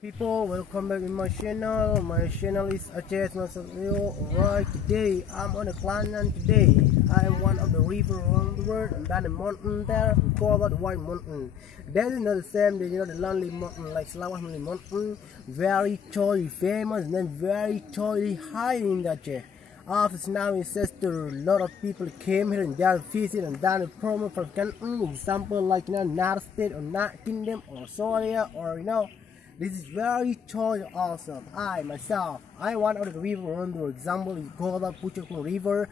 People, welcome back in my channel. My channel is Aceh Besar. Alright, today I'm on the Keindahan. Today I am one of the river around the world, and then a mountain there called the White Mountain. That is not the same, the lonely mountain like Salah mountain, very tall, famous, and then very tall, high in the Aceh. After now ancestor, a lot of people came here and they visit and done a promo from country. Example like United States or United Kingdom or Australia or This is very tall and awesome. I myself, I one of the river around the example is called the Pucok River.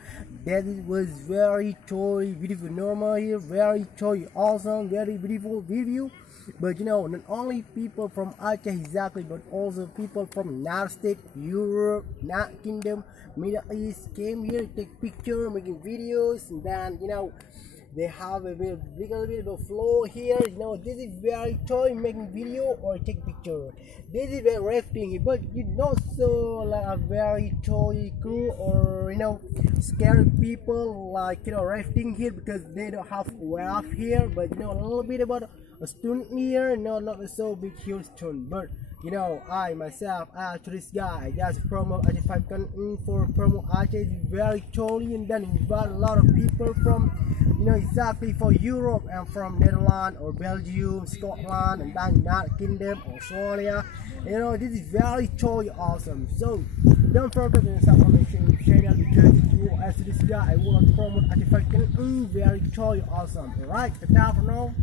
That was very tall, beautiful, normal here, very tall, awesome, very beautiful view. But not only people from Aceh exactly, but also people from United States, Europe, United Kingdom, Middle East came here to take pictures, making videos, and then they have a little bit of flow here. This is very tall making video or take picture. This is very rafting here, but not so like a very tall crew or scary people like rafting here because they don't have wave here. But a little bit about a stone here, not so big huge stone, but I myself, to this guy, just promo Aceh 5 country for promo Aceh is very tall, and then invite a lot of people from exactly for Europe and from Netherlands or Belgium, Scotland, and then United Kingdom, Australia. This is very totally awesome. So don't forget to subscribe to my channel because if you as this guy, I will promote Aceh 5 country very totally awesome. Alright, that's all for now.